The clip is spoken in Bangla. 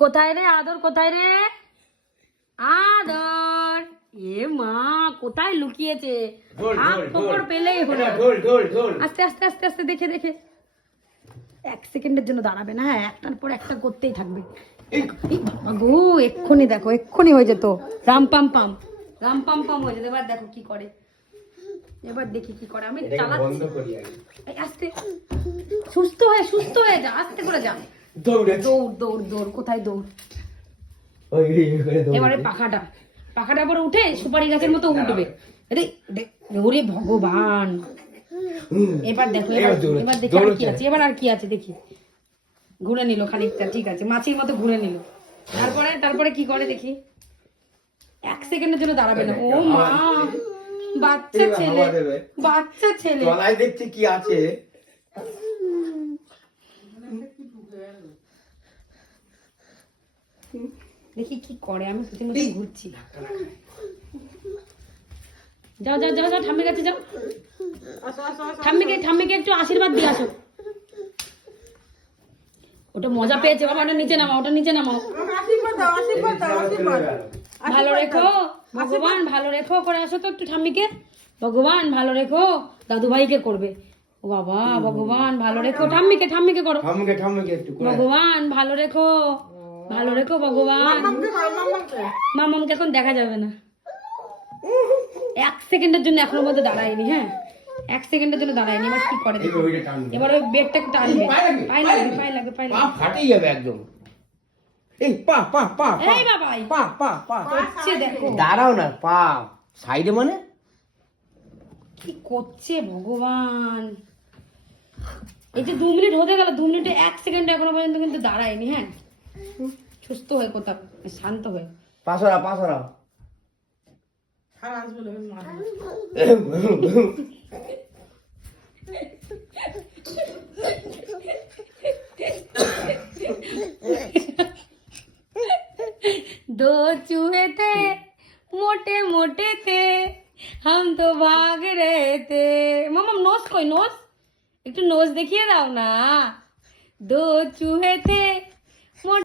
কোথায় রে আদর, কোথায় রে আদর? এ মা, কোথায় লুকিয়েছে? হাত পকড় পেলেই হলো। আস্তে আস্তে আস্তে আস্তে দেখে দেখে। 1 সেকেন্ডের জন্য দাঁড়াবে না, হ্যাঁ, একটার পর একটা করতেই থাকবে। গো, এক্ষুনি দেখো, এক্ষুনি হয়ে যেত রাম পাম পাম, রাম পাম পাম হয়ে যেত। এবার দেখো কি করে, এবার দেখি কি করে। আমি চালাচ্ছি, আস্তে, সুস্থ হয়ে যা, আস্তে করে যা। দৌড় দৌড় দৌড়, কোথায় দৌড়? এবারে পাখাটা পরে উঠে সুপারি গাছের মতো উঠবে। ওরে ভগবান, এবার দেখো, এবার দেখি আর কি আছে, এবার আর কি আছে দেখি। ঘুরে নিল খানিকটা, ঠিক আছে, মাছির মতো ঘুরে নিল। তারপরে কি করে দেখি। 1 সেকেন্ডের জন্য দাঁড়াবে না। ও মা, বাচ্চা ছেলে গলায় দেখছি কি আছে। দেখি কি করে। আমি প্রতিমধ্যে ঘুরছি। যাও যাও যাও যাও, ঠাম্মির কাছে যাও। ঠাম্মিকে একটু আশীর্বাদ দিয়ে আসো। ওটা মজা পেয়েছে বাবা, ওটা নিচে নামাও, ওটা নিচে নামাও। ভালো রেখো ভগবান, ভালো রেখো করে আসো তো একটু ঠাম্মিকে। ভগবান ভালো রেখো, দাদু ভাইকে করবে। ও বাবা, ভগবান ভালো রেখো, ঠাম্মিকে করো। ঠাম্মিকে একটু করে। ভগবান ভালো রেখো, ভালো রেখো ভগবান। মামামকে এখন দেখা যাবে না। 1 সেকেন্ডের জন্য এখনো মধ্যে দাঁড়ায়নি, হ্যাঁ, 1 সেকেন্ডের জন্য দাঁড়ায়নি। এবার কি করে দেখো। এবার ওই বেডটা একটু টানবে। পায়ে লাগবে। পা ফাটেই যাবে একদম। এই পা এই বাবাই, পা করছে দেখো। দাঁড়াও না, পা সাইডে মানে কি করছে ভগবান। এই যে 2 মিনিট হতে গেল, 2 মিনিটে 1 সেকেন্ড এখনো পর্যন্ত কিন্তু দাঁড়ায়নি। হ্যাঁ, সুস্থ হয়ে, কোথাও শান্ত হয়ে। পাছরা दो चूहे थे मोटे मोटे थे, हम तो भाग रहे थे। मामा नोज, कोई नोज, एक तो नोज देखिए दाओ ना। दो चूहे थे